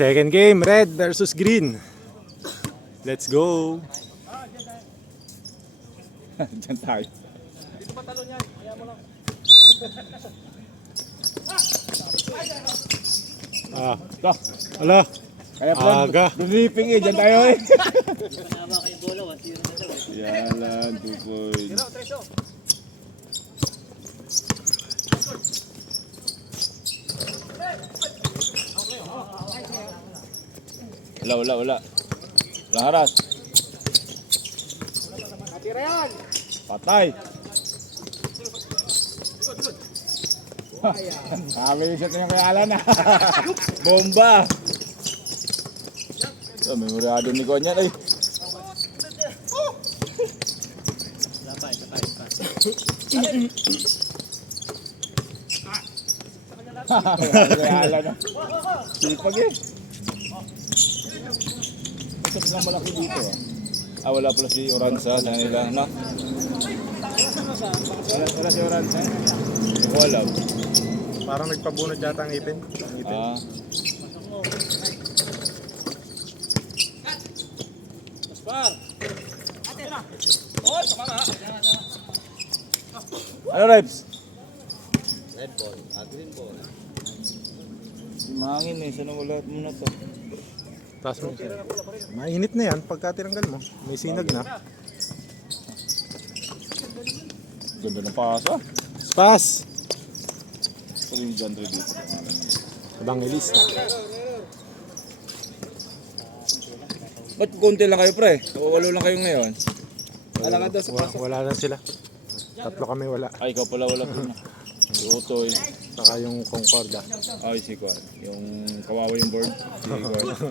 Second game, red versus green. Let's go. Diyan tayo. Dito pa talon yan. Kaya mo lang. Ito. Ala. Kaya Aga. Duniping eh. Diyan tayo eh. Hindi pa nawa kayo bola, 1-0 na daw eh. Yalan, 2 points. Tiro, Treso. Wala. Walang haras. Tira yan. Patay. Sabi yung shot yung kaya na. Bomba. Oh, memoryado ni Konyan ay. Lapay. Kaya na. Sipag eh. Ito lang malaki dito ah. Wala pala si Oranza sa nila, no? Wala si Oranza. Hindi ko alam. Parang nagpabunod yata ang ipin. Aspar. Oh, sama na. Ano, Reps? Red ball, green ball. Mahangin eh. Saan wala mo na to? Taas mo. Mainit na yan pagka tinanggal mo. May sinag na. Ganda ng pasa. Pass. Pag yung Jandre dito. Evangelista. Ba't konti lang kayo, pre? Walo lang kayo ngayon. Wala na sila. Tatlo kami wala. Ay, ikaw pala wala po na. Si Utoy. Saka yung Concorda. Ay, si Kwan. Yung kawawa yung board. Si Kwan.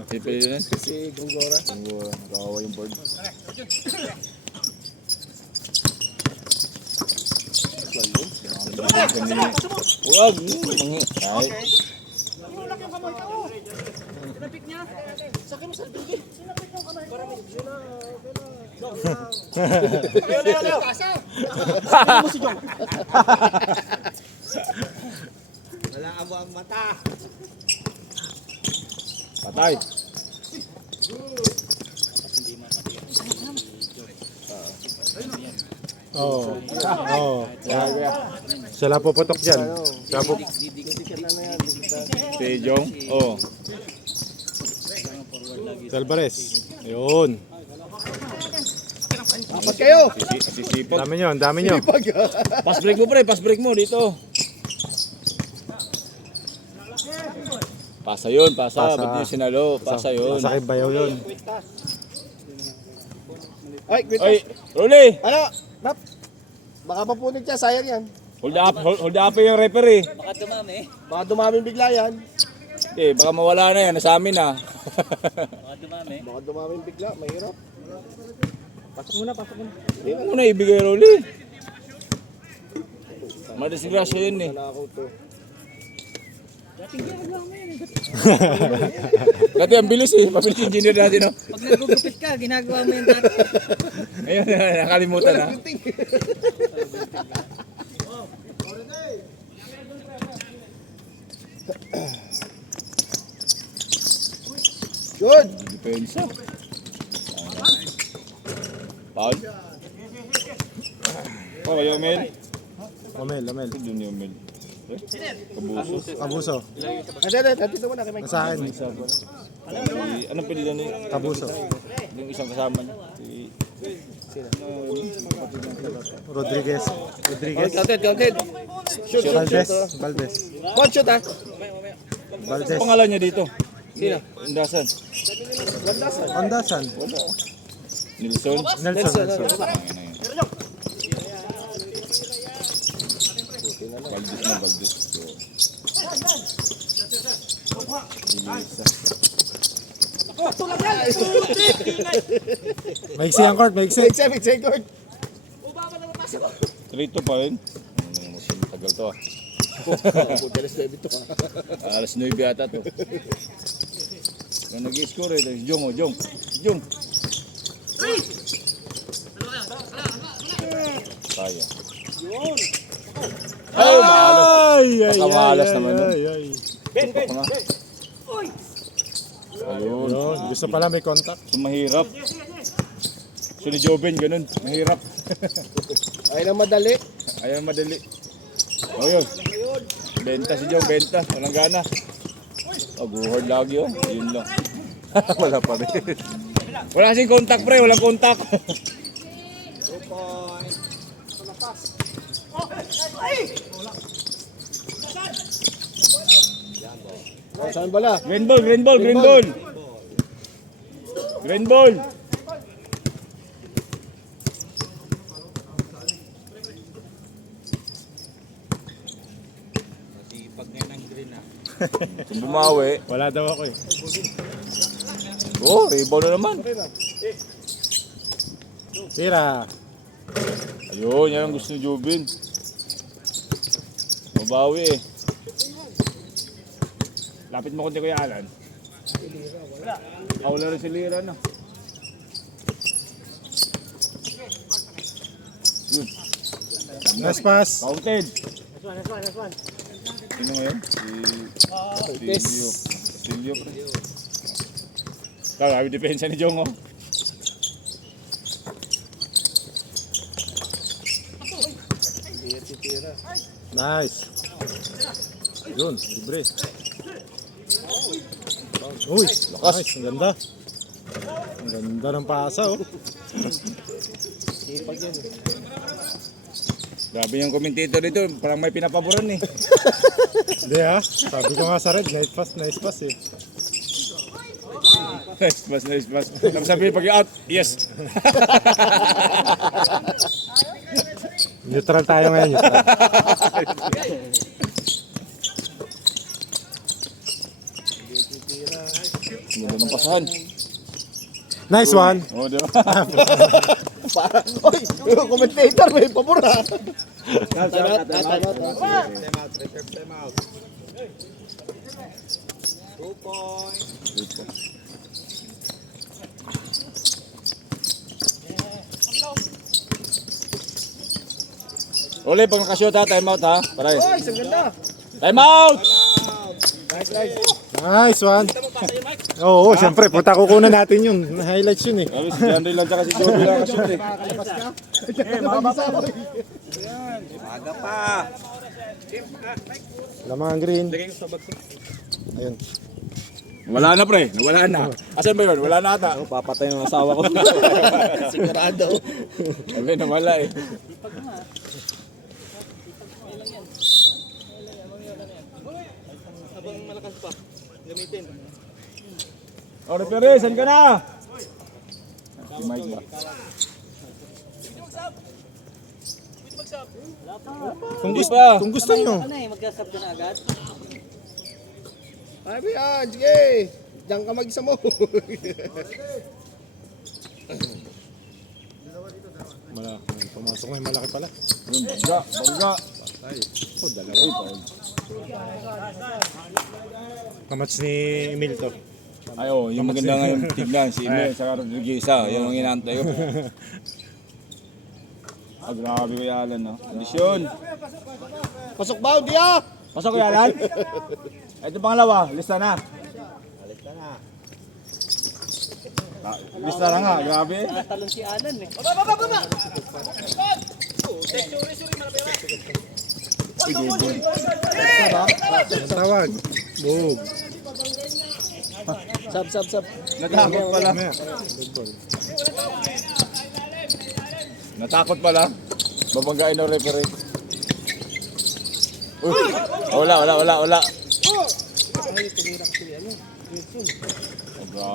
Si Pilipinas. Si Gungora. Yung kawawa yung board. Huwag! Mangi. Ay. Ulak yung kamay ka, oh. Sinapik niya. Sakay mo sa bigay. Sinapik yung kamay. Para may sila. Leo. Kasa. Ano mo si Jong? Wala amo ang mata. Patay. Oo. Sila puputok dyan. Sila po. Si Jong. Oh. Si Alvarez. Ayun. Apat kayo. Si Sipag. Dami nyo, dami nyo. Pass break mo, pre. Pass break mo dito. Pasa yun, pasa. Pasa. Ba't niyo sinalo? Pasa yun. Masakit bayaw yun. Ay, wait. Oy, Rolly! Ano? Rap. Baka mapunit siya, sayang yan. Hold up yung referee. Baka dumami. Baka dumaming bigla yan. Eh, baka mawala na yan. Nasa amin na. Baka dumami. Baka dumaming bigla, mahirap. Pasok muna. Hindi mo na ibigay, Rolly. Madisgrasya yun eh. Nanakaw to. Dati ang bilis eh. Mabilis yung engineer natin, no? Pag nagugupit ka, ginagawa mo yung dati. Ayun, nakalimutan na. Good. Depensa. Paul? Oh, yung Mel. Omel. Doon yung Mel. Kabuso. Abuso. Dito muna kay Mike. Nasa akin. Anong pilihan niya? Abuso. Yung isang kasama niya. Rodriguez. Counted. Shoot. Valdez. One shot, ha? Valdez. Ang pangalan niya dito? Sino? Indasan. Andasan. Wala. Nilson. Nelson. Valdez. So, Dilisa. Maiksi ang court, maiksi. Make court. 3-2 pa rin. Tagal to ah. Alas 9 yata to. Yung nag-score eh. Jong. Kaya. Ay, malas. Malas naman nun. ay. Ben. Yun. Yun, gusto pala may contact. So, mahirap. So, ni Joven, ganun. Mahirap. Ay na madali. Ayaw madali. O yun. Benta si Joe, benta. Walang gana. Guhard lagi yun. Yun lang. Wala pa rin. Wala kasing contact pre, walang contact. 2 points. Saan bala? Green ball, green ball, green ball. Green ball. Masipag ngayon ang green ah. Kung bumawi. Wala daw ako eh. Oh, rebound na naman. Tira. Ayun, yan ang gusto ni Jubin. Mabawi eh. Lapit mo konti Kuya Alan. Wala rin si Lira na. Yun, Nice pass. counted. Next one. Sino ngayon? Si Silvio. Silvio pre. Kaya, depensa ni Jong oh. Nice. Yun, libre. Uy, lakas. Nice, ang ganda. Ang ganda ng pasa oh. Grabe yung commentator dito, parang may pinapaboran eh. Hindi ha, sabi ko nga sa red, nice pass eh. Nice pass. Tapos sabihin pag out, yes. Neutral tayo ngayon. Neutral. Ganda ng pasahan. Nice one. Oh, di ba? Oy, yung commentator may pabor ha. Time out, reserve time out. 2 points. Uli, pag nakashoot ha, time out ha. Paray. Oy, ang ganda. Time out! Nice one. Oo, siyempre, punta kukunan natin yun. Highlights yun eh. Sabi si Janry lang tsaka si Joby lang nakashoot eh. Aga pa. Lamang green. Ayun. Wala na pre, wala na. Asan ba yun? Wala na ata. Papatay ng asawa ko. Sigurado. Sabi na wala eh. Oh, referee, saan ka na? Si Mike ba? Kung Hindi gusto, pa. kung gusto nyo. Ano eh, magkasab ka na agad? Ay, yan, sige. Diyan ka mag-isa mo. Pumasok na yung malaki pala. Yun, bangga. Oh, dalawa. Kamats ni Emil to. Ay, oh, yung maganda ngayon tignan, si Emil sa Rodriguez, yung mga inantay ko. Ah, grabe ko Alan, no? Kondisyon. Pasok ba, Dia? Pasok ko Alan. Ito pangalawa, lista na. Lista na nga, grabe. Talon si Alan eh. Ang tawag. Boom. Sab. Natakot pala. Mamaya. Natakot pala. Babanggain ng referee. Wala. Oh,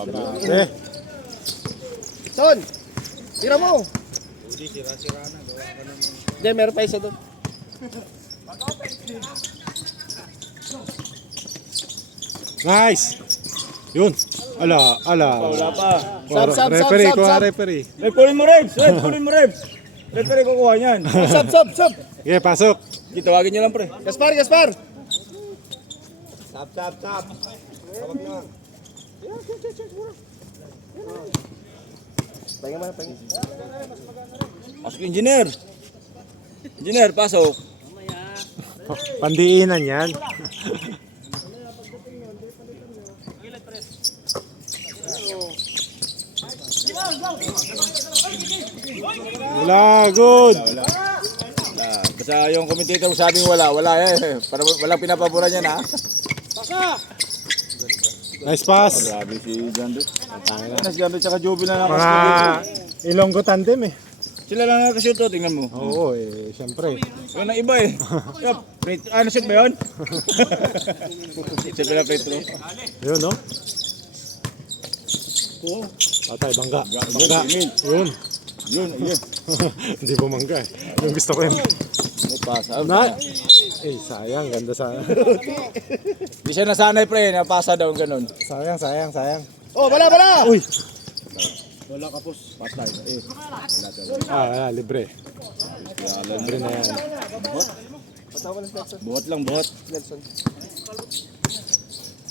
grabe. Eh, Son, tira mo. Hindi, sira na. Hindi, meron pa isa doon. nice. Yun. Ala. Wala pa. Sab. Referee, kuha referee. Kunin mo Rebs. Referee kukuha niyan. Sab. Okay, pasok. Tawagin niyo lang pre. Gaspar. Sab. Pahinga. Pasok engineer. Engineer, pasok. Pandiinan yan. Wala, good. Wala. Basta yung commentator sabing wala eh. Para walang pinapabura niyan ha. Nice pass. Grabe si Jando. Si Jando tsaka Joby na Mga nakashoot. Ilonggo tandem eh. Sila lang nakashoot to, tingnan mo. Oo eh, syempre. Yung na iba eh. Yup. Shoot ba yun? Shoot ba na free throw? Yun no? Patay, bangga. Bangga. Yun. Yun. Yun. Hindi bumangga eh. Yung gusto ko yun. May pasa. Na! Eh, sayang. Ganda sana. Hindi siya nasanay pre, napasa daw ganun. Sayang. Oh, bala! Uy! Wala kapos. Patay. Eh. Wala, libre. Libre na yan. Buhat lang, buhat.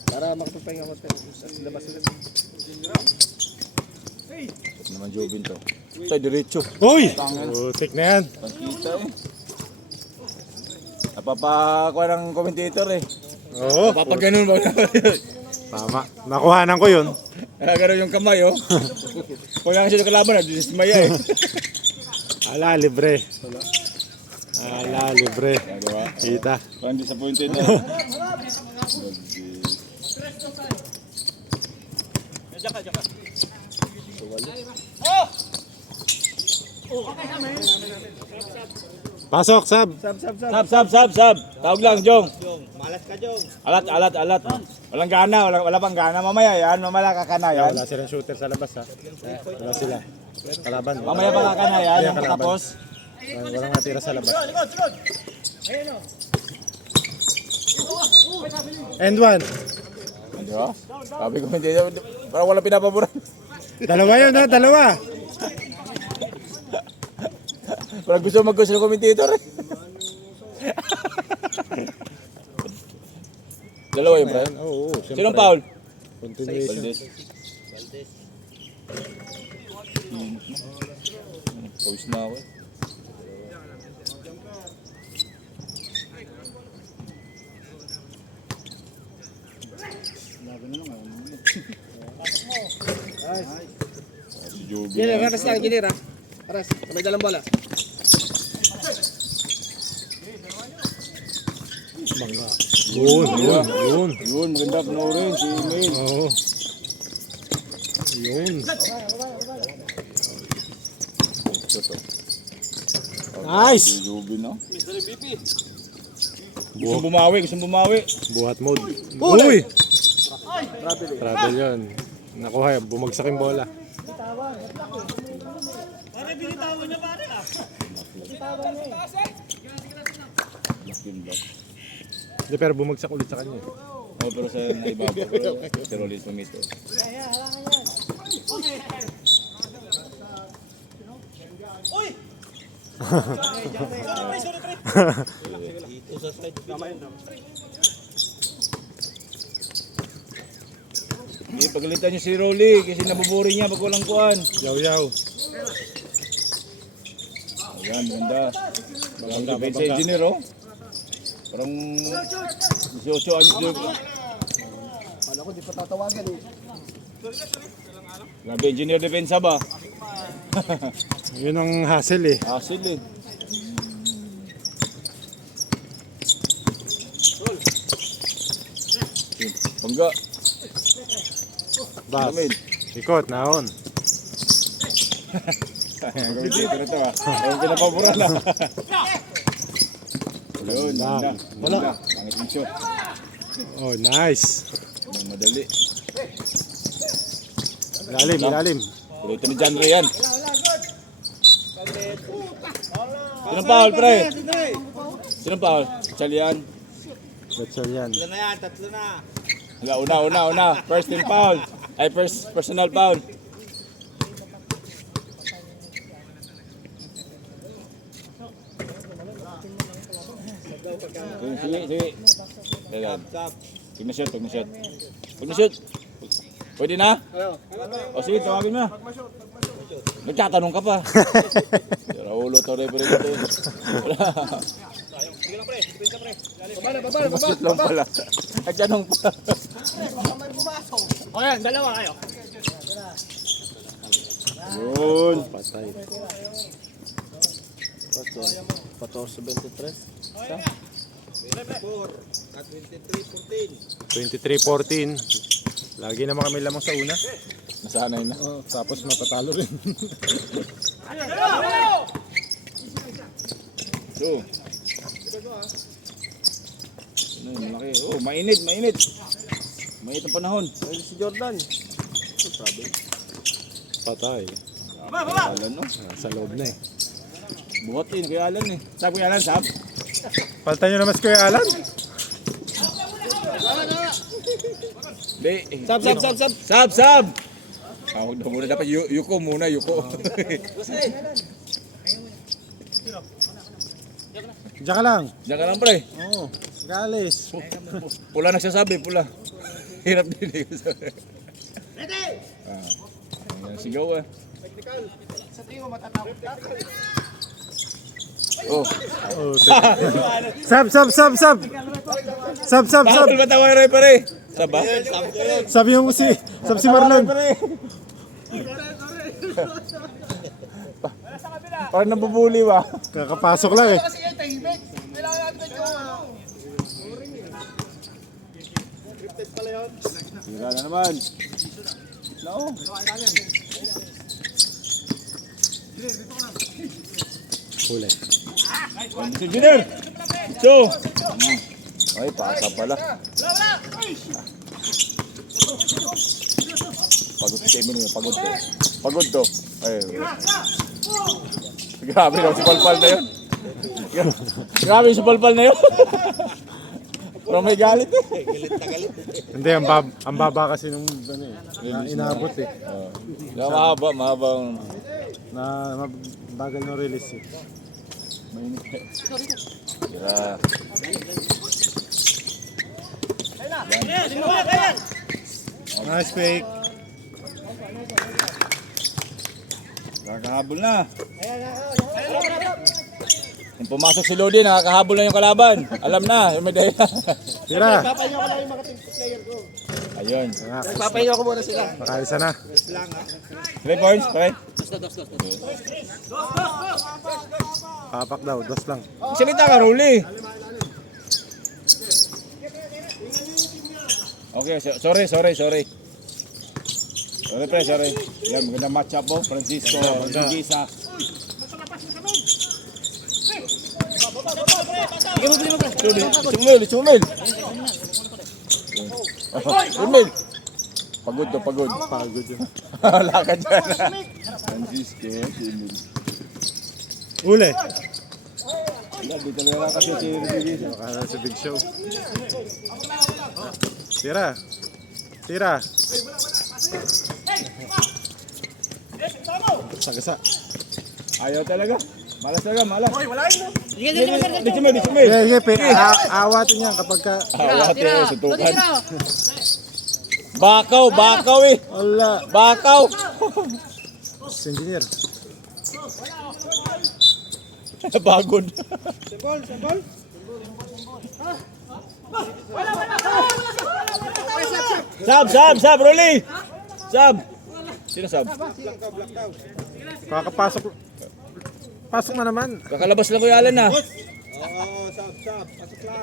Para makapagpahinga ko sa labas ulit. Ito naman Jobin to. Sa diretso. Uy! Tangan. Putik na yan. Pagkita eh. Napapakuha ng commentator eh. Oo. Napapaganon ba? Tama. Nakuhanan ko yun. Nagagano yung kamay oh. Kung lang siya kalaban, nadismaya eh. Ala, libre. Ala, libre. Nagawa. Kita. Parang disappointed na. Pasok, Sab. Sab. Tawag lang, Jong. Malas ka, Jong. Alat. Walang gana, wala pang gana mamaya yan. Mamaya kakana yan. Wala silang shooter sa labas ha. Wala sila. Kalaban. Mamaya pa kakana yan. Kaya Yung kalaban. tapos. Walang natira sa labas. And one. Di ba? Sabi ko hindi. Parang wala pinapaboran. Dalawa yun ha, dalawa. Parang gusto mag-gusto ng commentator eh. Dalawa yun, Brian. Oo, siyempre. Sinong foul? Continuation. Valdez. Pause na ako eh. Si Joby. Ginir, aras lang, ginir ha. Aras, sabay dalang bola. Bangga. Yun. Yun, maganda panoorin si Emil. Oo. Yun. Nice! Si Joby no? Gusto bumawi. Buhat mode. Uy! Travel yun. Nakuha, bumagsak yung bola. Hindi, pero bumagsak ulit sa kanya. Oh, pero sa naibabaw. Si Rollins pumito. Pagalitan niyo si Rolly kasi nabuburi niya pag walang kuhan. Yaw. Ayan, ganda. Ang defense engineer oh. Parang 18 anyos yun. Kala ko, di pa tatawagan eh. Grabe engineer defensa ba? Yun ang hassle eh. Asil eh. Pangga. Bas. Amin. Ikot, naon. Gawin dito na ito ah. Ang pinapabura na. Yun, ganda. Ganda. Pangit yung shoot. Oh, nice. Ang madali. Ilalim. Kulito ni John Ray yan. Sinong foul, pre? Sinong foul? Chalian. That's all yan. Tatlo na. Una. First team foul. Ay, first personal foul. Sige. Ayan. Pag na-shoot. Pwede na? O sige, tawagin mo. Nagtatanong ka pa. Raulo to rin. Baba. Shoot lang pala. Nagtanong pa. O yan, dalawa kayo. Yun. Patay. 14-23. 23-14. Lagi naman kami lamang sa una. Nasanay na. Tapos matatalo rin. So. Ano, malaki. Oh, mainit, mainit. Mainit ang panahon. Ayun si Jordan. Patay. Alan, no? Sa loob na eh. Buhat yun, Kuya Alan eh. Sab, Kuya Alan, sab. Paltan nyo naman si Kuya Alan. Di. Sab, sab, sab, sab. Sab, sab. Ah, huwag muna dapat. Yuko muna, yuko. Diyan ka lang. Diyan ka lang, pre. Oo. Galis. Pula nagsasabi, pula. Hirap din eh. Ah, ayan, sigaw ah. Oh. Sab, sab, sab, sab. Sab, sab, sab. Bawal ba tawag rin pare? Sab ba? Sab yung sab si Marlon. Parang nabubuli ba? Kakapasok lang eh. Tira na naman. No. Huli. Si Junior. So. Ay, pasa pala. Pagod si Emil mo, pagod to. Pagod to. Ay. Grabe na si Palpal na yun. Grabe si Palpal na yun. Parang may galit eh. Hindi, ang baba kasi nung ano eh. Inaabot eh. Mahaba, mahaba. Na bagal ng release eh. Tira. Nice fake. Nakakahabol na. Yung pumasok si Lodi, nakakahabol na yung kalaban. Alam na, yung may daya. Tira. Papahinga ko lang yung mga player ko. Ayun. Papahinga ko muna sila. Makaisa na. 3 points, okay? Papak daw, dos lang. Salita ka, Ruli. Okay, sorry. Sorry, pre, sorry. Yan, magandang match up po. Francisco, Gisa. Sumil. Sumil. Pagod to, pagod. Pagod yun. Lakad dyan. Francisco, Sumil. Uli. Dito lang kasi si Gisa. Makala sa big show. Tira. Tira. Sagasa. Ayaw talaga. Malas talaga, malas. Sige, Di sumil. Awatin yan kapag ka... Awate, suntukan. Bakaw eh. Wala. Bakaw. Engineer. Pagod. Sab, Rolly. Sab. Sino sab? Kakapasok. Pasok na naman. Kakalabas lang Kuya Alan na.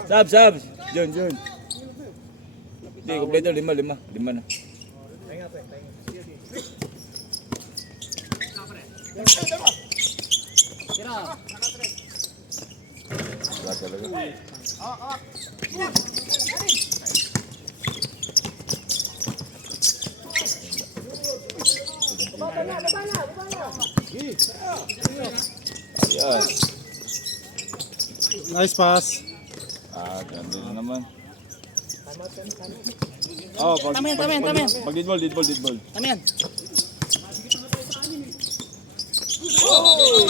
Sab. Jun. Hindi, kompleto. Lima na. Wala talaga. Ayan. Nice pass. Ganda na naman. Oh, Tama yan. Pag dead ball. Tama yan.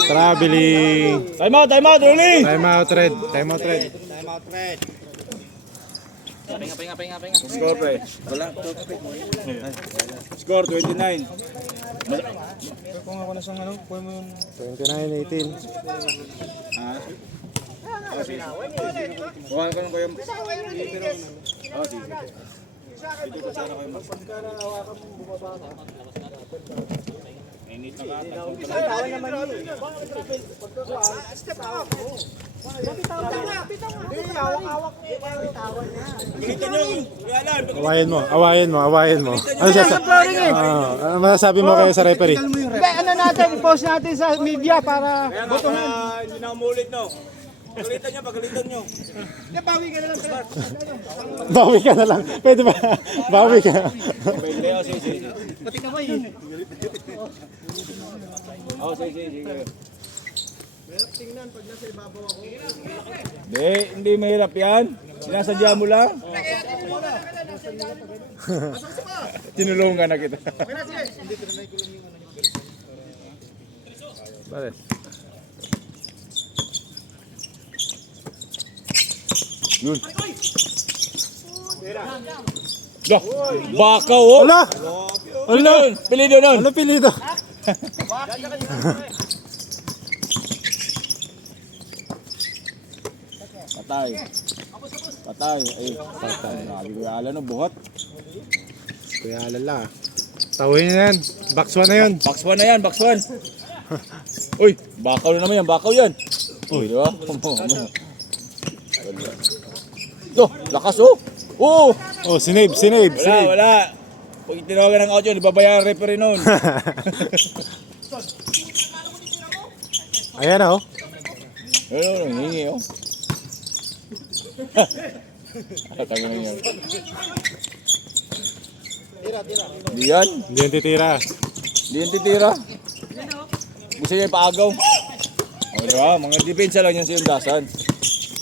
Traveling. Time out, Rolly. Time out red. Pahinga. Score, pre. Wala. Score, 29. Kung ako na sa ano, kuha mo yung 29-18. Kuha ka ng kuya. Oh, sige. Awayin mo, awayin mo, awayin mo. Ano siya? Ano masasabi mo kayo sa referee? Hindi, ano natin, post natin sa media para botohan. Hindi na umulit, no? Pagalitan niya, pagalitan niyo. Hindi, bawi ka na lang. Bawi ka na lang. Pwede ba? Bawi ka. Pwede, oh, sige. Pati kamay yun. Oh, sige. Mahirap tingnan pag nasa ibabaw ako. Hindi mahirap yan. Sinasadya mo lang. Tinulungan na kita. Bakit? Yun. Dah, baka oh. Wala! Wala! Pilido nun. Ano pilido? Patay. Ay, patay. Sabi ko alam no, buhat. Kuya alala. Tawin na yan. Box 1 na yun. Box 1 na yan, box 1. Uy, bakaw na naman yan, bakaw yan. Uy, di ba? Ito, lakas oh. Oo. Oh, sinave. Wala. Pag tinawagan ng audio, ibabayaran referee nun. Ayan na oh. Ayun, hingi oh. Tayo na yan. Hindi yan. Hindi yan titira. Hindi yan titira. Gusto niya ipaagaw. O diba? Mga depensa lang yan sa yung dasan.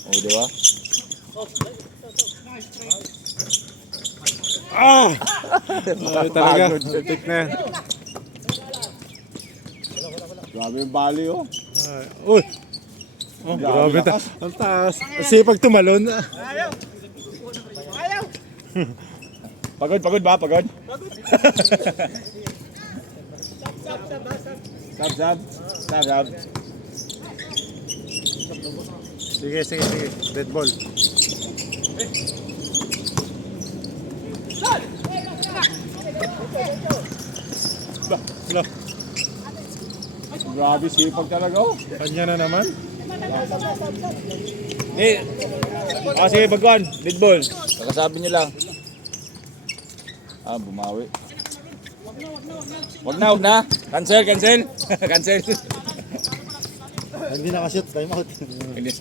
O diba? Ah! Ay, talaga. Tik na yan. Grabe yung bali oh. Uy! Oh, grabe ta. Ang taas. Sipag tumalon. Pagod ba? Pagod? Sab. Sige. Red ball. Lah. Grabe sipag talaga oh. Kanya na naman. Sige, bagwan. Dead ball. Kakasabi niyo lang. Bumawi. Wag na. Cancel. Cancel. Hindi nakashoot. Time out. Hindi.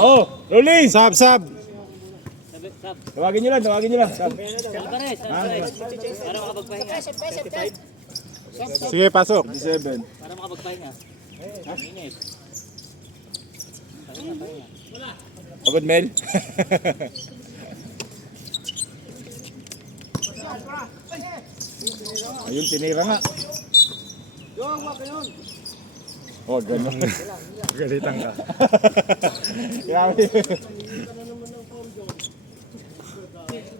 Oh, rolling. Sab. Tawagin niyo lang. Sab. Alvarez. Para makapagpahinga. Sige, pasok. 57. Para makapagpahinga. Init. Pagod, Mel. Ayun, tinira nga. Oh, gano'n. Galitan ka. Grabe.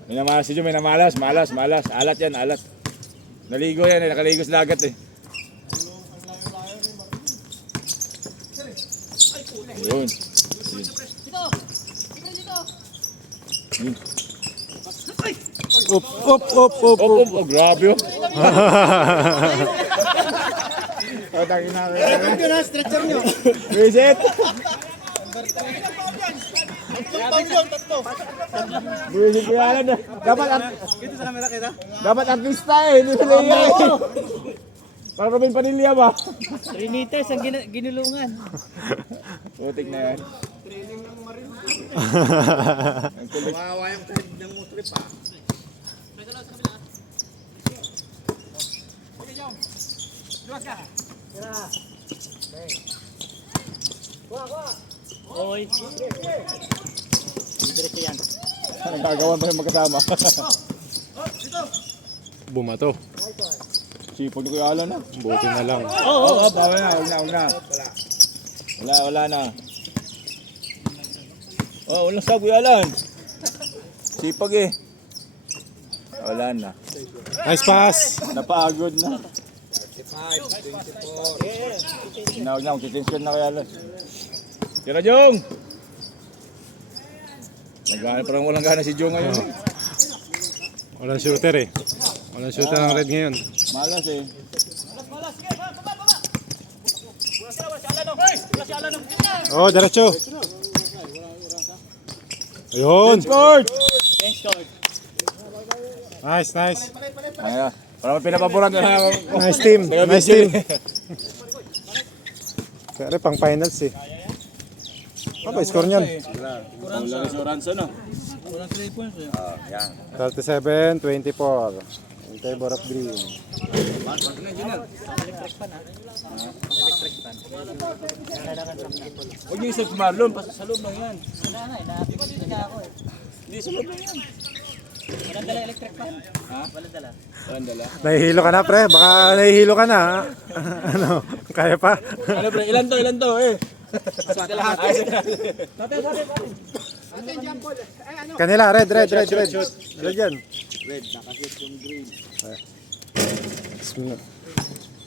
Minamalas si Jo, minamalas. Malas. Alat yan, alat. Naligo yan, nakaligo sa dagat eh. Yun. Up. Oh, grabe oh. Tangin na. Ito na, stretcher nyo. Reset. Reset ko yan. Dito sa camera kita. Dapat artista eh, hindi sila iya eh. Para Robin Padilla ba? Trinites ang ginulungan. Putik na yan. Kawawa yung kahit ng motrip pa. Oy. Diretso yan. Nagagawan pa yung magkasama. Bumato. Sipag ni Kuya Alan na. Buti na lang. Oo, bawal na, huwag na. Wala na. Oh, walang sa Kuya Alan. Sipag eh. Wala na. Nice pass. Napagod na. 25, 24. Na, titensyon na Kuya Alan. Tira Jong! Parang walang gana si Joe ngayon. Walang shooter eh. Walang shooter ng Red ngayon. Malas eh. Oh, diretso. Ayun. Court! Bench court. Nice, nice. Ayan. Parang pinapaboran ka na. Nice team. Nice team. Kaya pang finals eh. Ano ba score niyan? Wala si Oranza no? Walang 3 points eh. Yan. 37-24. In favor of green. Electric pan ha. Electric pan. Huwag niyo isip Marlon, sa loob lang yan. Wala nga eh. Nakapipili na ako eh. Hindi sa loob lang yan. Walang dala electric pan. Ha? Walang dala. Walang dala. Nahihilo ka na pre. Baka nahihilo ka na. Ha? Ano? Kaya pa? Ano pre, ilan to eh? Lahat. Kanila, red. Red yan. Red, nakasip yung green.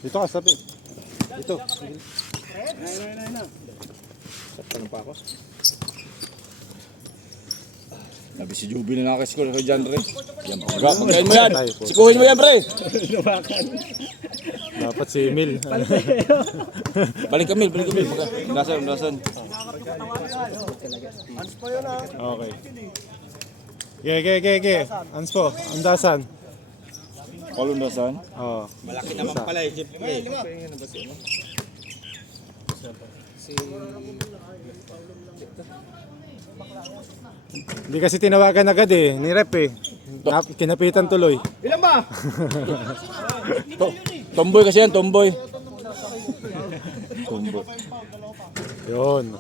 Dito ka, sabi. Dito. Ano pa ako? Nabi si Juby na nakascore kay John Ray. Yan, pagkain mo yan. Sikuhin mo yan, pre. Dapat si Emil. Balik ka, Mil. Nasaan? Okay. Ge. Anspo, andasan. Kolong nasaan? Oo. Malaki naman pala eh. Hindi kasi tinawagan agad eh, ni Rep eh. Kinapitan tuloy. Ilan ba? Tomboy kasi yan, tomboy. Yun.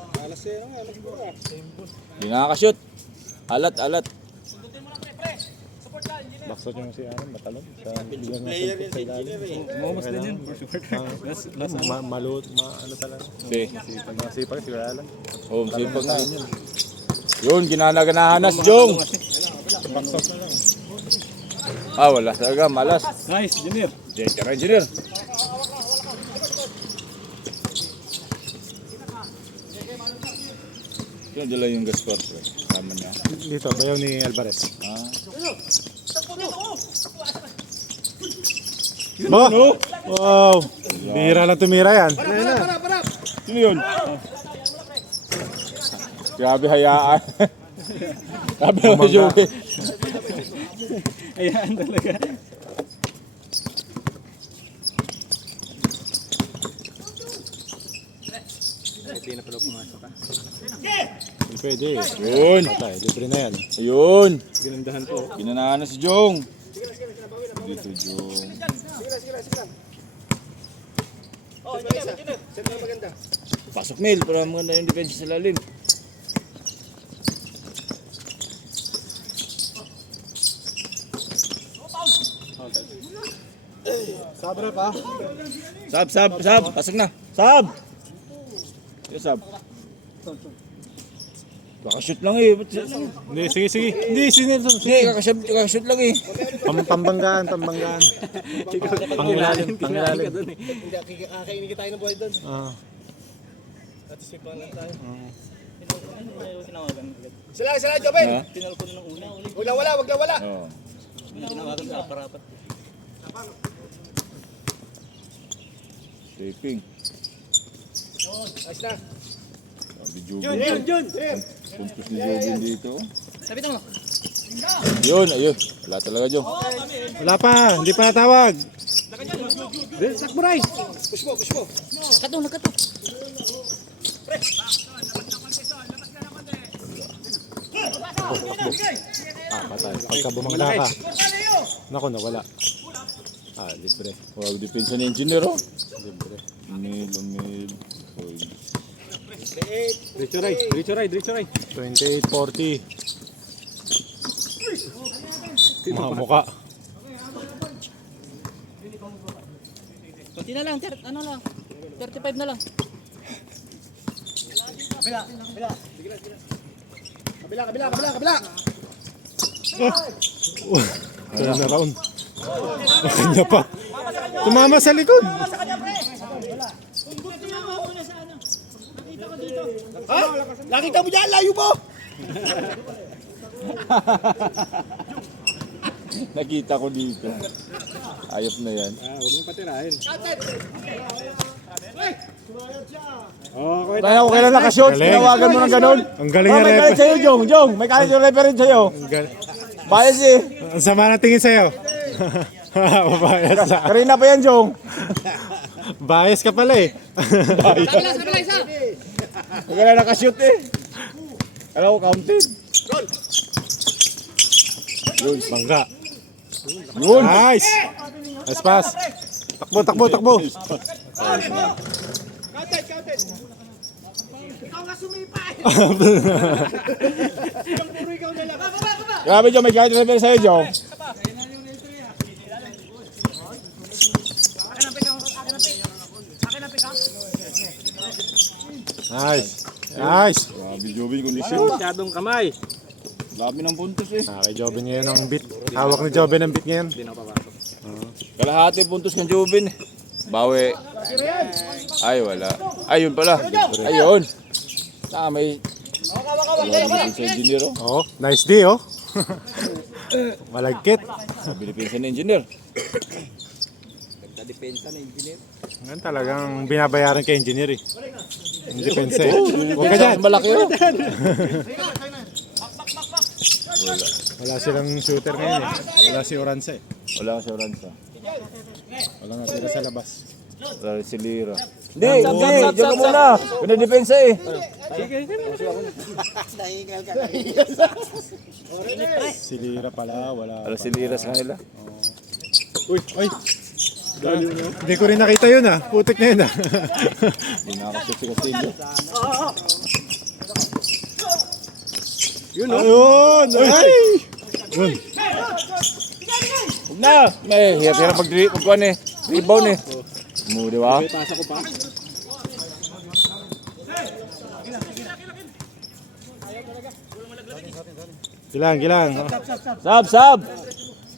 Hindi nakakashoot. Alat. Baksot yung si Aaron, matalon. Player yan si Engineer eh. Umumas din yun. Ano talaga. Sige. Masipag, siguro alam. Oo, sipag na. Yun, ginanaganahan si Jong. Wala talaga, malas. Nice, Junior. Engineer. Yun, dala yung gasport. Tama niya. Dito, bayaw ni Alvarez. Ba? Wow! Bihira lang tumira yan. Para. Sino yun? Grabe hayaan. Grabe naman si Joey. Ayan talaga. Hindi pwede eh. Yun. Patay, libre na yan. Ayun. Ginandahan po. Ginanahan na si Jong. Dito, Jong. Pasok, Mil. Para maganda yung defense sa lalim. Sabre pa. Sab. Pasok na. Sab. Yes, Sab. Kakashoot lang eh. Ba't siya lang? Hindi, sige. Hindi, sinilson. Hindi, kakashoot lang eh. Pambanggaan. Pangilalim. Hindi, kakainin kita tayo ng buhay doon. Ah. At sipan lang tayo. Tinawagan. Sila, Jobel. Ha? Tinalo ko na ng una. Wag lang wala. Oo. Tinawagan sa aparapat. Taping. Ayos na. Sabi Jubin. Jun. Pumpus ni Jubin dito. Sabi mo. Ayun. Wala talaga, Jong. Wala pa, hindi pa natawag. Sakmo Ray. Push mo. Nakato. Patay. Pagka bumangga ka. Naku, nawala. Libre. Wow, depensa ni Engineer, oh. Libre. Umil. Diretso Ray. 28-40. Mga muka. Kunti na lang. 35 na lang. Kabila. Kaya na round. Kanya pa. Tumama sa likod. Ha? Nakita mo dyan, layo mo. Nakita ko dito. Ayop na yan. Huwag mong patirahin. Kaya ko kailan nakashoot, Galing. tinawagan mo ng ganun. Ang galing Oh, na may galit referee. sa'yo, Jong. Jong, may galit yung referee sa'yo. Bias eh. Ang sama ng tingin sa'yo. Bias sa. Karina pa yan, Jong. Bias ka pala eh. Kabila, isa. Kailan nakashoot eh. Alam ko, counted. Bangga. Yun. Nice. Nice pass. Takbo, takbo, takbo. Grabe, Jong, may galit yung referee sa'yo, Jong. Nice. Nice. Grabe, Jobin, kondisyon. Masyadong kamay. Dami ng puntos eh. Kay Jobin ngayon ang beat. Hawak ni Jobin ang beat ngayon. Kalahati puntos ng Jubin. Bawi. Ay, wala. Ayun pala. Ayun. May sa engineer oh. Oh, nice D oh. Malagkit. Philippines na engineer. Ngayon talagang binabayaran kay engineer eh. Ang depensa eh. Huwag ka dyan. Malaki oh. Wala silang shooter ngayon eh. Wala si Oranza eh. Wala ka siya Ransa. Wala nga sila sa labas. Wala si Lira. Hindi, hindi. Diyan ka muna. Pinadepensa eh. Si Lira pala, wala. Wala si Lira sa kanila. Uy, uy. Hindi ko rin nakita yun ah. Putik na yun ah. Hindi nakakashoot si Castillo. Yun oh. Ayun. Ay. Yun. Huwag na. May hirap mag-kuhan eh. Rebound eh. Mo, di ba? Pasa ko pa. Gilang, gilang. Sab, sab.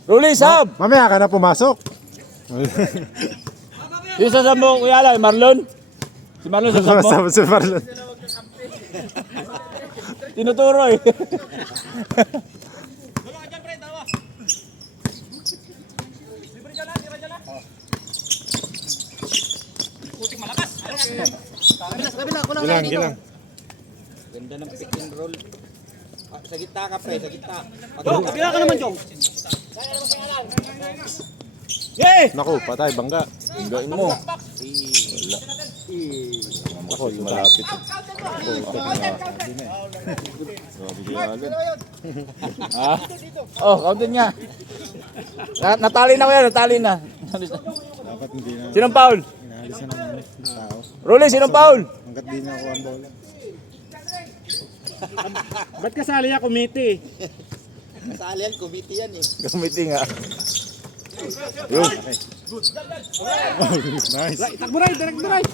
Ruli, sab. Mamaya ka na pumasok. Yung sasab mo, kuya lang, Marlon. Si Marlon sasab mo. Sama si Marlon. Tinuturo eh. Kabila, kulang Gilang, gilang. Ganda ng pick and roll. Sa gitna ka, pre. Sa gitna. Kabila ka naman, Jong. Naku, patay, bangga. Hinggain mo. Wala. Ako, malapit. Grabe kaya agad. Ha? Oh, counted nga. Natali na ko yan, natali na. Dapat hindi na Sinong foul? inaalisan ng tao. Ruli, sinong foul? Hanggat di na ako ang bola. Ba't kasali niya kumiti? Kasalian, committee yan eh. Gamitin nga. Yun. Nice. Itakbo rin, direct mo rin.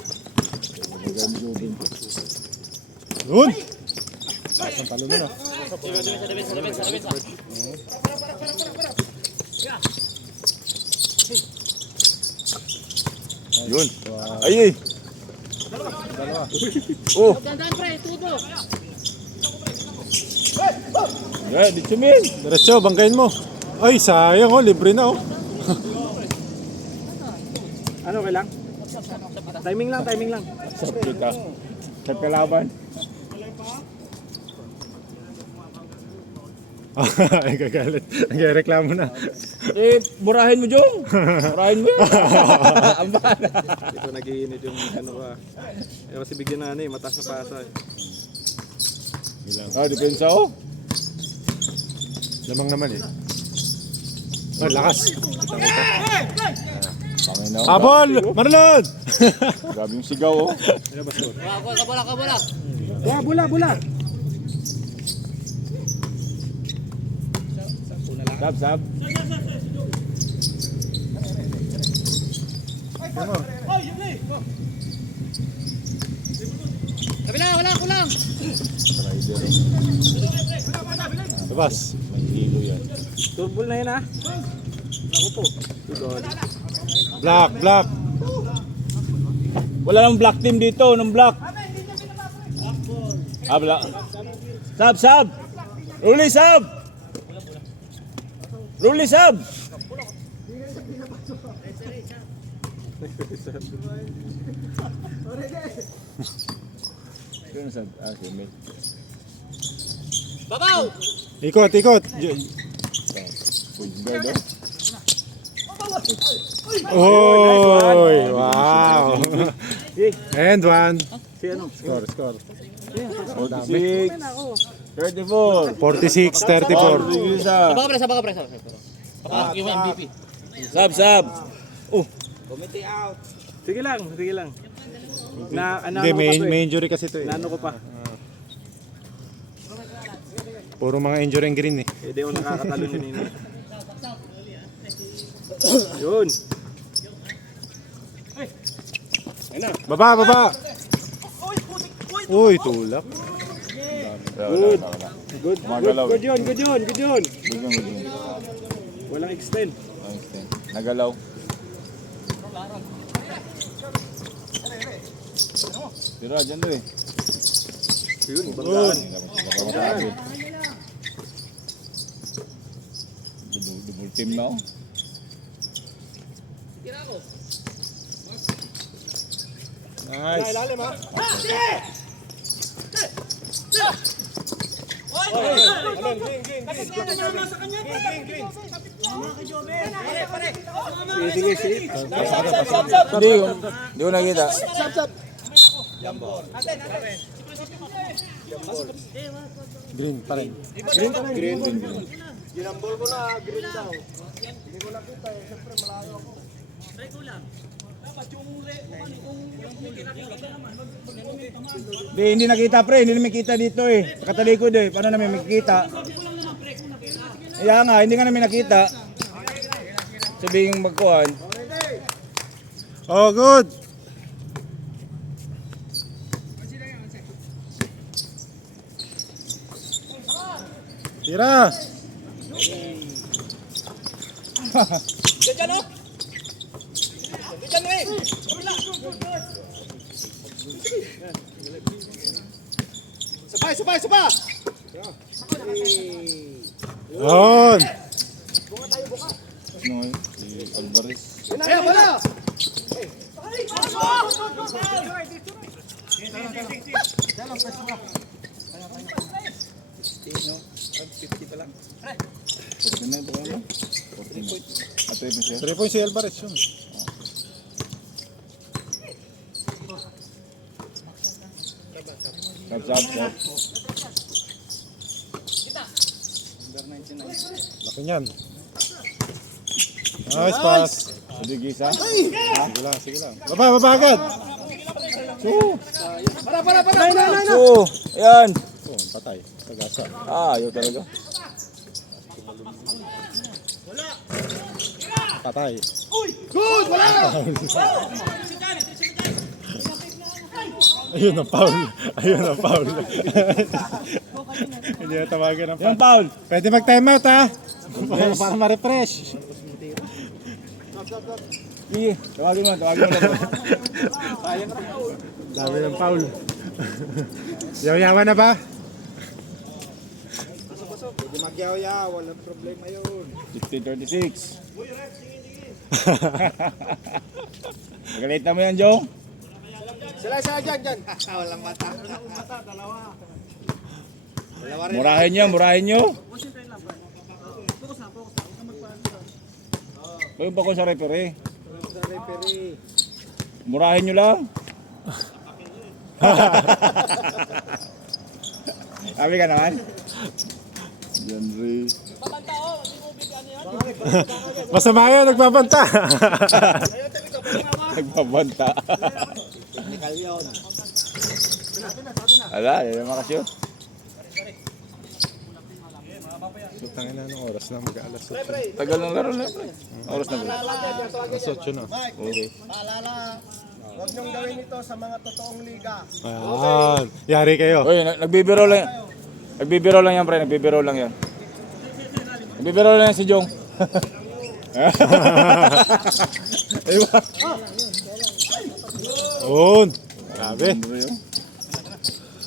Yun. Taas ang talo nun ah. Yun. Ay, ay. Oh. Tandaan pre, tudo. Yeah, di chumin. Diretso, banggain mo. Ay, sayang oh, libre na oh. Ano, kailang? Timing lang, timing lang. Sabit ka. Sa kalaban. Ay, gagalit. Nagreklamo na. Eh, burahin mo, Jong. Burahin mo yun. Ang bahala. Ito nag-iinit yung ano ka. Eh, kasi bigyan na ano eh, mataas na pasa eh. Ah, depensa oh. Lamang naman eh. Oh, lakas. Panginaw. Habol! Marlon! Grabe yung sigaw oh. Kabula. Bula, bula. Sab, sab. Kabila, wala, kulang. Rider. Labas. May hilo yan. Turbol na yun ah. Naku po. Black, black. Wala nang black team dito, nung black. Ah, black. Sab, sab. Ruli, sab. Ruli sub! Yun sub. Ah, si Mel. Babaw! Ikot, ikot. Point guard oh. Oy, wow. And one. Score, score. 46. 34. 46, 34. Isa. Baka pre, baka pre. Baka yung MVP. Sub, sub. Sige lang, sige lang. Na, ano Hindi, ko may, pa to may eh. injury kasi ito eh. Nano ko pa. Puro mga injury ang green eh. Hindi ako nakakatalo ni Nino. Yun. Baba, baba. Uy, tulak. Good. Good, Magalaw. good yun, good yun, good yun. Good yun, good yun. Walang extend. Nagalaw. Tira, dyan doon eh. Yun, banggaan. Double team na oh. Nice. Sige, sige. Hindi ko nakita. Green pa rin. Green. Ginambol ko na, green daw. Hindi ko nakita eh, siyempre malayo ako. Hindi nakita pre, hindi namin kita dito eh. Sa katalikod eh, paano namin makikita? Kaya nga, hindi nga namin nakita. Sabihin magkuhan. Oh, good. Tira. Sabay! Yun. Ano ngayon? Si Alvarez. Wala! Ano ito ano? 14. At 3 siya. 3 points si Alvarez yun. Sab. Laki niyan. Nice pass. Sige, Gisa. Sige lang. Baba agad. Para! So, ayan. Oh, patay. Pag-asa. Ayaw talaga. Patay. Good! Wala! Ayun ang foul. Hindi na tawagan ng Yung foul. foul. Pwede mag-time out ha. Para ma-refresh. Sige, tawagin mo lang. Dami ng foul. Yaw-yawan na ba? Hindi magyaw-yaw, walang problema yun. 16-36. Nagalita mo yan, Jong? Sila dyan. Walang mata. Dalawa. Murahin nyo. Kayo ba ko sa referee? Sa referee. Murahin nyo lang. Sabi ka naman? Yan, Ray. Masama yun, nagbabanta. Nagbabanta. Technical yun. Ala, hindi naman kasi yun. Tangin na ng oras na, mag-alas 8. Tagal ng laro na. Oras na ba? Alas 8 na. Okay. Paalala, huwag niyong gawin ito sa mga totoong liga. Ayan. Yari kayo. Uy, nagbibiro lang. Nagbibiro lang yan, pre. Nagbibiro lang yan. Nagbibiro lang yan si Jong. Ayun. Yun. Grabe.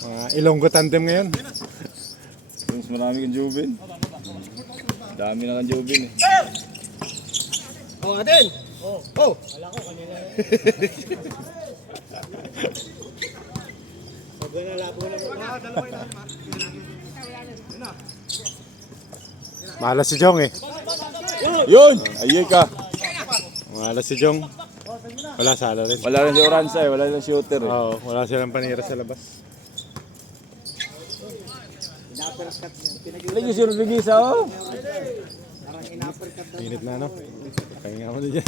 Mga Ilonggo tandem ngayon. Mas marami kang Jubin. Dami na kang Jubin eh. Oo natin. Oh. Wala ko kanina. Sabi na labo na mo. Dalawa na. Malas si Jong eh. Yun! Ayun ka. Malas si Jong. Wala sala rin. Wala rin si Oranza eh. Wala rin si shooter eh. Oo, wala silang panira sa labas. Lagi si Rodriguez oh. Init na no? Kaya nga mo na dyan.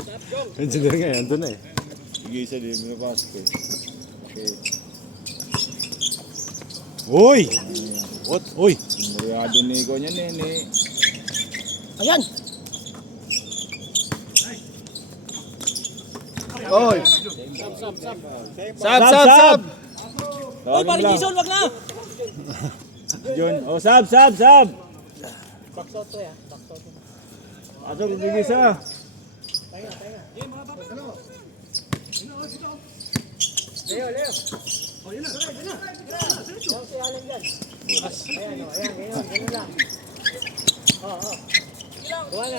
Engineer nga, andun na eh. Rodriguez di binapasok eh. Okay. Uy! What? Uy! Muriado ni Iko niyan eh. Ni... Ayan. Oy. Sab! Oy, pare Jason, wag na. John. Oh, sab! Bakso to ya. Pasok Rodriguez ah. Leo. Oh, yun na. Ayan lang. Baba na.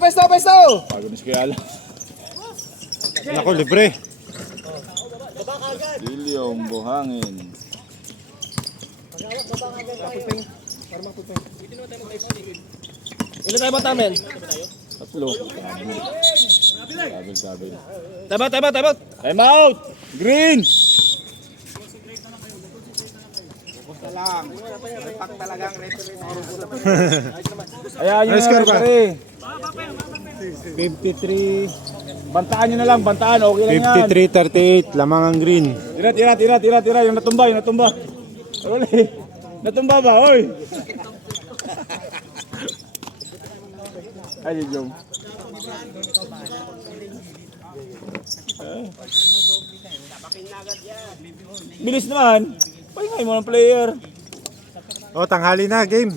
Pesto. Pagod na si Kayala. Naku, libre. Baba ka agad. Lilyong buhangin. Baba ka agad. Para mapupeng. Ilan tayo ba tamen? Tatlo. Sabil. Tama. Time out! Green! Ayan nyo Nice na score ba? pare. 53. Bantaan nyo na lang, bantaan. Okay lang yan. 53-38. Lamang ang green. Tira. Yung natumba. Uli. Natumba ba? Oy! Ay, Jom. Bilis naman. Pahingay mo ng player. Oh, tanghali na, game.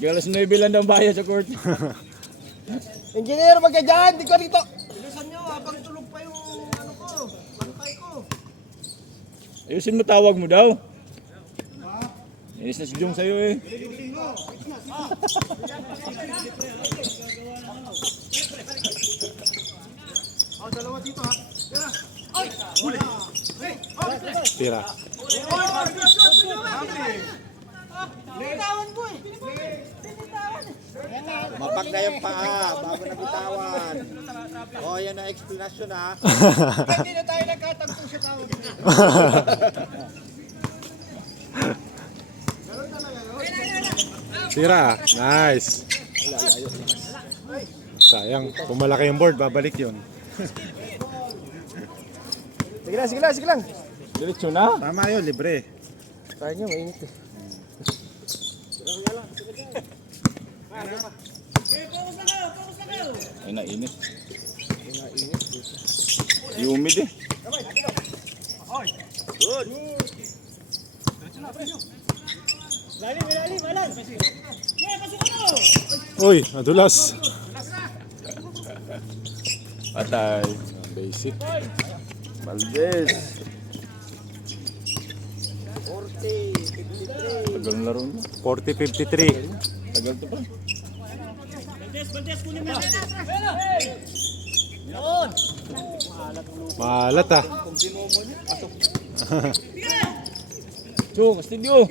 Galas 9 lang daw bayad sa court. Engineer, wag ka dyan. Di ko dito. Bilisan nyo, habang tulog pa yung bantay ko. Ayusin mo, tawag mo daw. Inis na si Jong sa'yo eh. Dalawa dito ha. Tira. Bitawan ko eh. Mapag na yung paa, bago na bitawan. O, yan ang explanation ha. Hindi na tayo nagkatagpo sa tawag. Tira. Nice. Sayang. Kung malaki yung board, babalik yun. Sige lang. Diretso na. Tama yun, libre. Kaya nyo, mainit eh. Ay, nainit. Humid eh. Lalim. Uy, nadulas. Patay. Basic. Valdez. Tagal ng laro niya. 40-53. Tagal to pa. Malat ah. Chong, Castillo.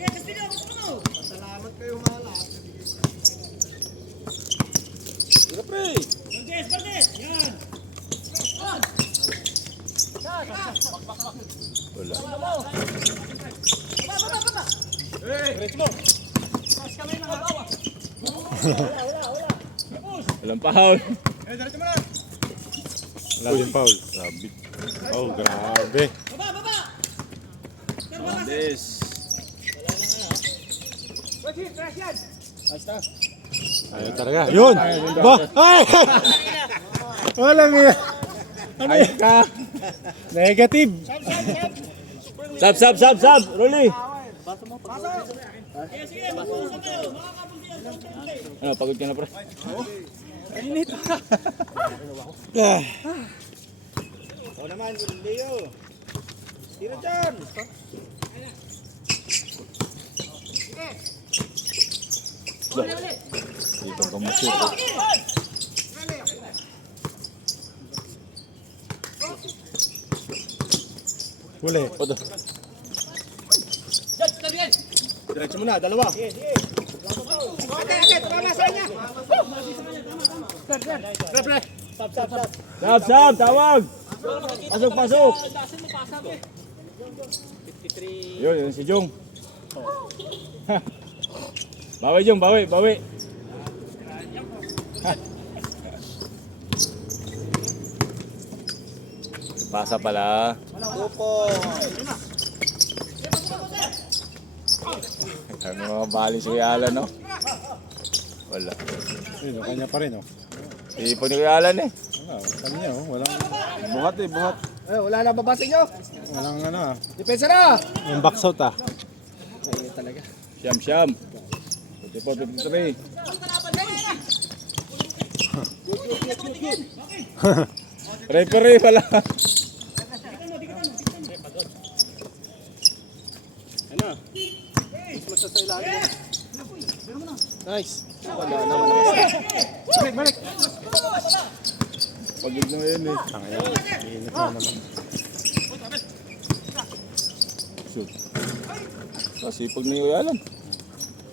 Walang pahaw. Wala din foul. Sabit. Oh, grabe. Valdez. Ayaw talaga. Yun! Ba? Ay! Walang yan. Ay ka. Negative. Sab. Rolly. Ano, pagod ka na pre? Ah. O naman, Leo. Tira dyan. Dito ka mo shoot. Huli. Odo. Diretso mo na, dalawa. Sab, tawag! Pasok, pasok! Yun si Jong. Bawi Jong, bawi, bawi. Pasa pala. Opo. Ano mga bali si Kuya Alan, no? Wala. Yun, kanya pa rin, oh. Ipon ni Kuya Alan eh. Wala, kanya, oh. Walang, Buhat eh, buhat. Wala na babasa nyo. walang ano, ah. Depensa na. Yung box out, ah. Ay, talaga. Siyam. 54, 53. Referee pala. Nice. Pagod na yun eh. Tangina, init na naman. Shoot. Sipag ni Kuya Alan.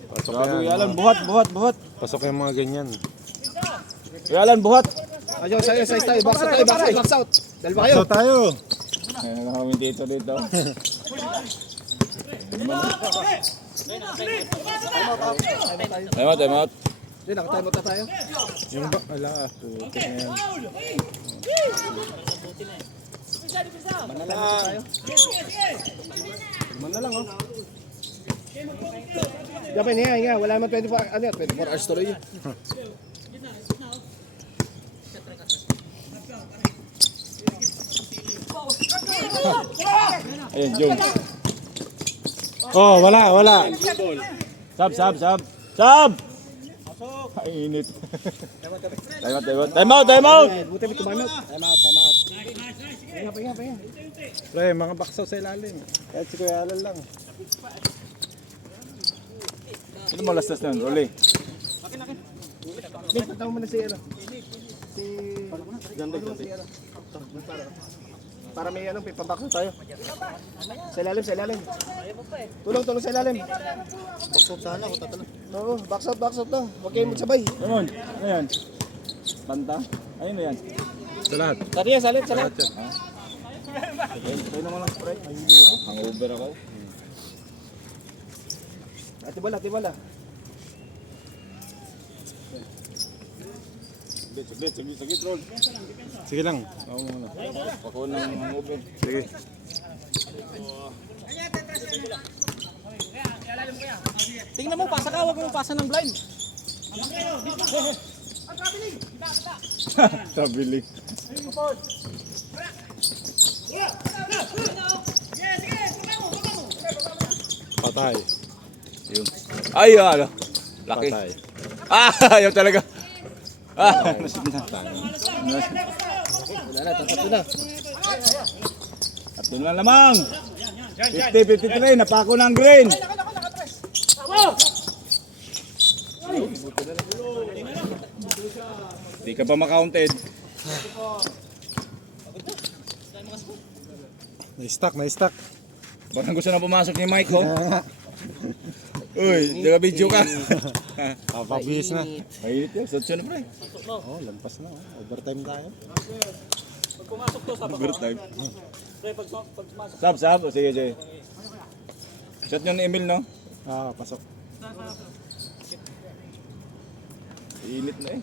Pasok Grabe Kuya yan. Alan, buhat. Pasok yung mga ganyan. Kuya Alan, buhat. Ayun, size tayo. Box out tayo, box out. Dalawa kayo. So tayo. Ayan na kami dito. Time out. Hindi, nakatime out na tayo. Yung ba, ala, putik na yan. Manala tayo. Manala lang, oh. Dapat nga. Wala naman 24 hours tuloy yun. Ayun, Jong. Oh, wala. Sab! Ay, init. Time out! Buti may tumamot. Time out. Pahinga. Pre, mga box out sa ilalim. Kahit si Kuya Alan lang. Sino mo last na yun? Rolly. Nick, patawag mo na si ano. Si... Ganda. Para may ano, paback out tayo. Sa ilalim. Tulong sa ilalim. Box out sana ako tatanong. Oo, box out na. Huwag kayong magsabay. Ramon, ano yan? Banta? Ayun na yan. Sa lahat. Salit. Tayo naman lang spray. Hangover ako. Atibala. Saglit, roll. Sige lang. Ako muna. Ako ng hangover. Sige. Tingnan mo, pasa ka, huwag mo pasa ng blind. Tabili. Patay. Yun. Ay, ano? Laki. Patay. Ayaw talaga. Nasip na. Wala na, tatapos na. At doon lang lamang. 50-53, napako ng green. Di ka pa makaunted. Na-stuck. Parang gusto na pumasok ni Mike, oh. Uy, naka-video ka. Papabihis na. Mainit yun, sotso na pre. Oh, lampas na. Overtime tayo. Overtime. Sab. O, sige. Shot nyo ni Emil, no? Ah, pasok. Init na eh.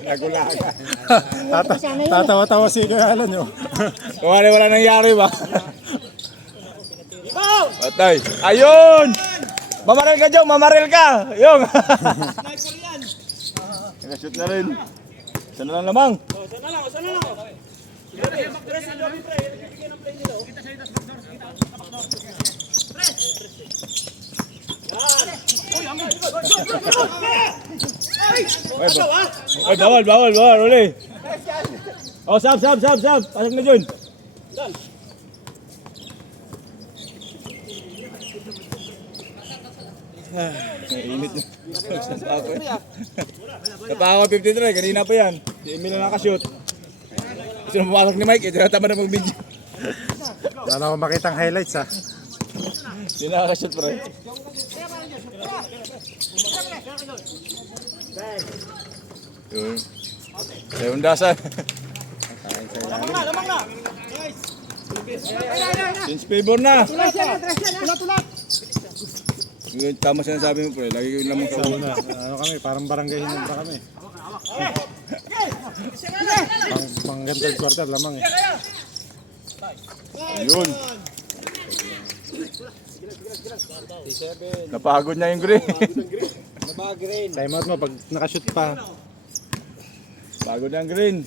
Nagulaga. Tatawa-tawa si Kuya Alan, yun. Wala nangyari ba? Patay. Ayun! Mamaril ka, Jong! Mamaril ka! Yung! Nag-shoot na rin. Isa na lang lamang. Oy, bawal, uli. Oh, sab. Pasok na Jun. Init na. Ako eh. Napaka 53, kanina pa yan. Si Emil na nakashoot. Gusto na pumasok ni Mike, tama na mag-video. Wala akong makitang highlights ha. Hindi na nakashoot pre. Yun. Yung dasan. Lamang na. Since favor na. Tulat. Yung tama sinasabi mo pre, lagi yung lamang sa ulo. Una, ano kami, parang barangay hinanda kami. Pang third quarter lamang eh. Yun. Napagod niya yung green. Time out mo pag nakashoot pa. Pagod na yung green.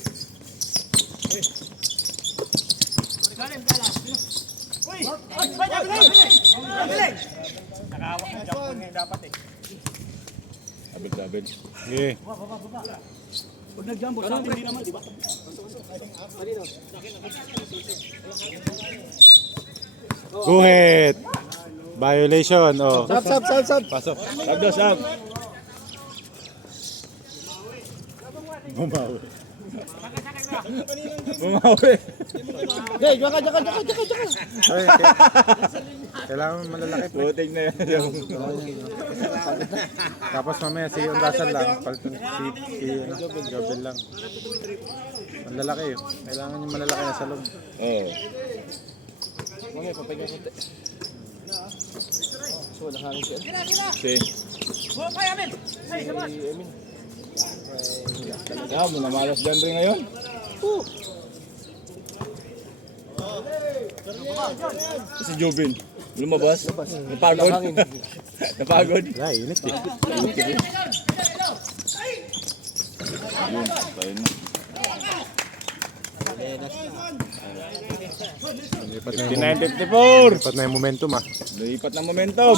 Abid. Okay. Pag nag-jumbo, sa atin din naman, di ba? Go ahead. Violation. Oh. Sab. Pasok. Sab. Bumawi. Bumawi. Hey, jaka. Ay, kailangan malalaki pa. Butik na yan. Tapos mamaya si Undasan lang. Palitan si Jobel lang. Ang lalaki yun. Kailangan yung malalaki na sa loob. Oo. Okay. Kaya mo namalas dyan rin ngayon. Si Jobin, lumabas. Napagod. Napagod. Wala, init eh. Yun, tayo na. Lipat na 59-54. lipat na yung momentum ah. Lipat ng momentum.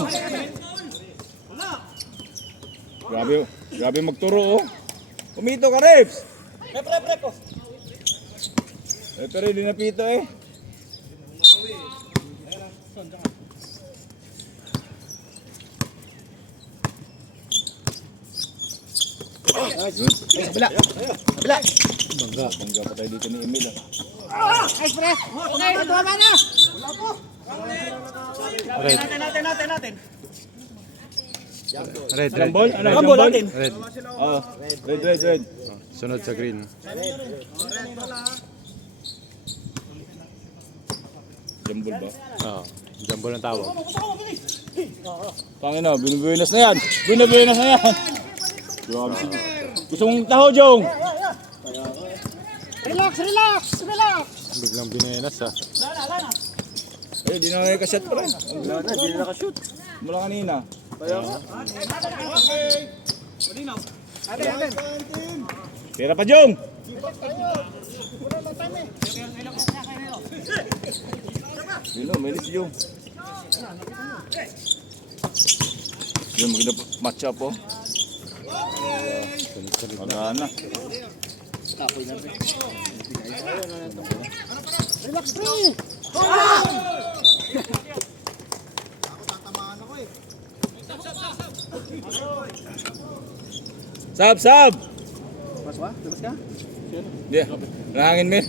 Grabe magturo oh. Pumito ka, Reps. Ito rin, di napito eh. Kabila. Bangga pa tayo dito ni Emil ah. Express! Okay, tama na! Red. Natin. Red. Anong ball? Jumbo natin. Red. Oh, red. Sunod sa green. Jambol ba? Oo. Jumbo ng tawag. Pangina, binubuenas na yan. Grabe si gusto mong taho, Jong. Relax! Biglang binenas ah. Eh, di na kayo kasyat pa rin. Hindi na nakashoot. Mula kanina. Pera pa, Jong. Yun o, may si Jong. Yun, maganda match up oh. Magana. Relax, pre! Sab! Mas ba? Labas ka? Di, nangangin mo.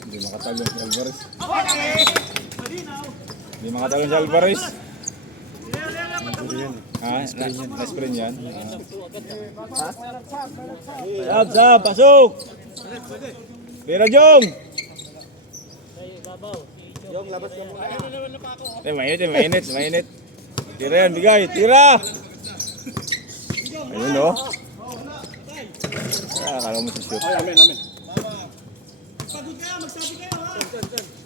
Hindi makatalo si Alvarez. Hindi makatalo si Alvarez. Ha? Na-sprint yan? Sab! Pasok! Pera, Jong! Yung labas ka muna. Mainit. Tira yan, bigay. Tira! Ayun, no? Akala mo si shoot. Amen. Pagod kayo, magsabi kayo ha!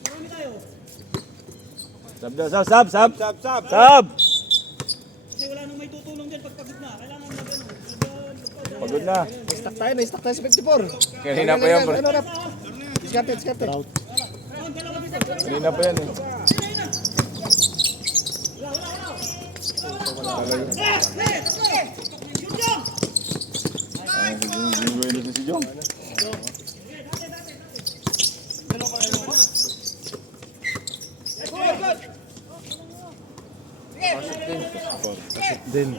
Marami tayo. Sab! Kasi wala nang may tutulong dyan pag pagod na. Kailangan na gano'n. Pagod na. Stuck tayo sa 54. Kanina pa yan, pre. Ano, rap? Discarded. Kanina pa yan eh. Ay, si Jong. Din.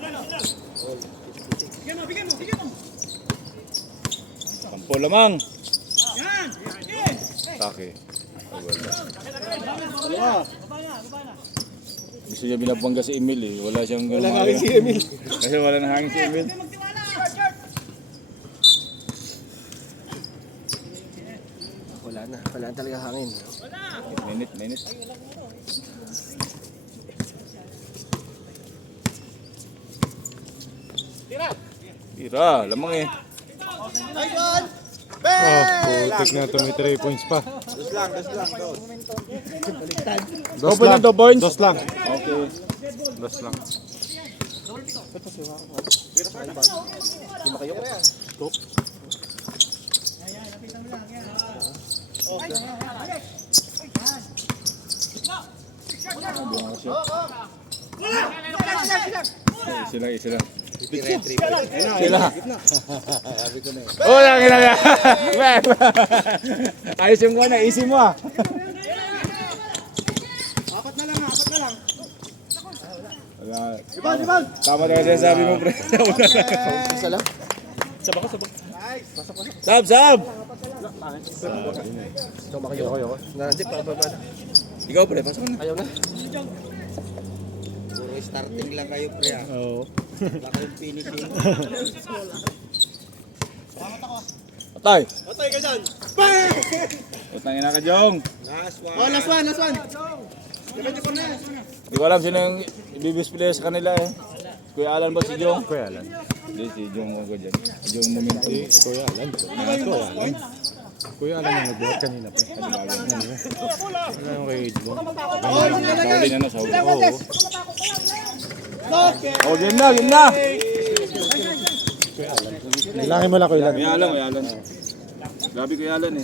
Kampo lamang. Take. Gusto niya binabangga si Emil eh. Wala siyang Wala hangin si Emil. Kasi wala nang hangin si Emil. Wala na talaga hangin. Minute. Tira, lamang eh. Oh, putik na ito. May 3 points pa. Dos Open lang. na to, Bones. Dos lang. Okay. Dos lang. Isa lang. Sila. Oh, lang. Ayos yung kuha na, easy mo ah. Apat na lang. Wala. Tama na kasi sabi mo, pre. Isa lang. Sab! Ito makiyo. Hindi pa. Ikaw, pre, pasok na. Ayaw na. Puro starting lang kayo, pre. Oo. Wala kayong finishing. Patay. Patay ka dyan. Utangin na ka, Jong. Last one. Hindi ko alam sino yung i-display sa kanila eh. Kuya Alan ba si Jong? Kuya Alan. Hindi, si Jong ako dyan. Si Jong Momento. Kuya Alan. Kuya Alan ang nagbuhat kanina pa. Ano yung kay Jibong? Sauli na. Oo. Oh, game na. Bilangin mo lang Kuya Alan. Kuya Alan. Grabe Kuya Alan eh.